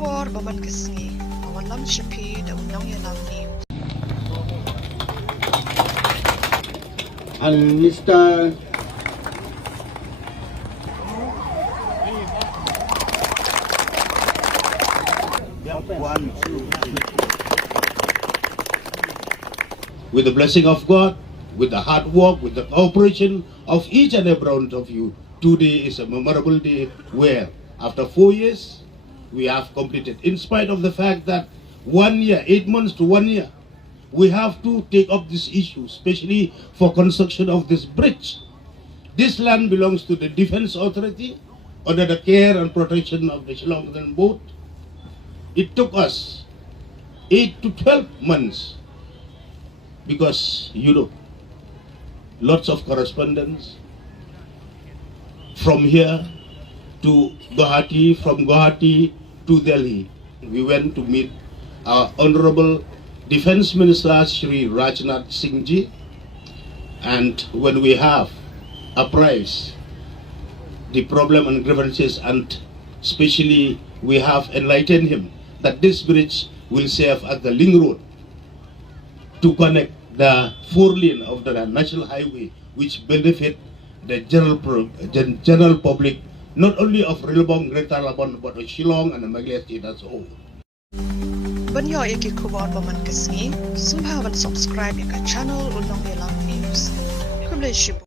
kubor baman kasngi awan lam shipi da unang yalam ni and Mr. With the blessing of God, with the hard work, with the cooperation of each and every one of you, today is a memorable day where, after 4 years, we have completed. In spite of the fact that 1 year, 8 months to 1 year, we have to take up this issue, especially for construction of this bridge. This land belongs to the Defense Authority under the care and protection of the Shullai boat. It took us 8 to 12 months because, lots of correspondence from here to Guwahati, from Guwahati to Delhi. We went to meet our Honorable Defense Minister Shri Rajnath Singh Ji, and when we have apprised the problem and grievances, and especially we have enlightened him that this bridge will serve as the link road to connect the 4 lane of the national highway, which benefit the general public, not only of Rilbong, Greater Labuan, but of Shillong and the Maglia State as a whole. banyo iki kubor baman kasngi subhawan subscribe ka channel unang yalam news kublai shibu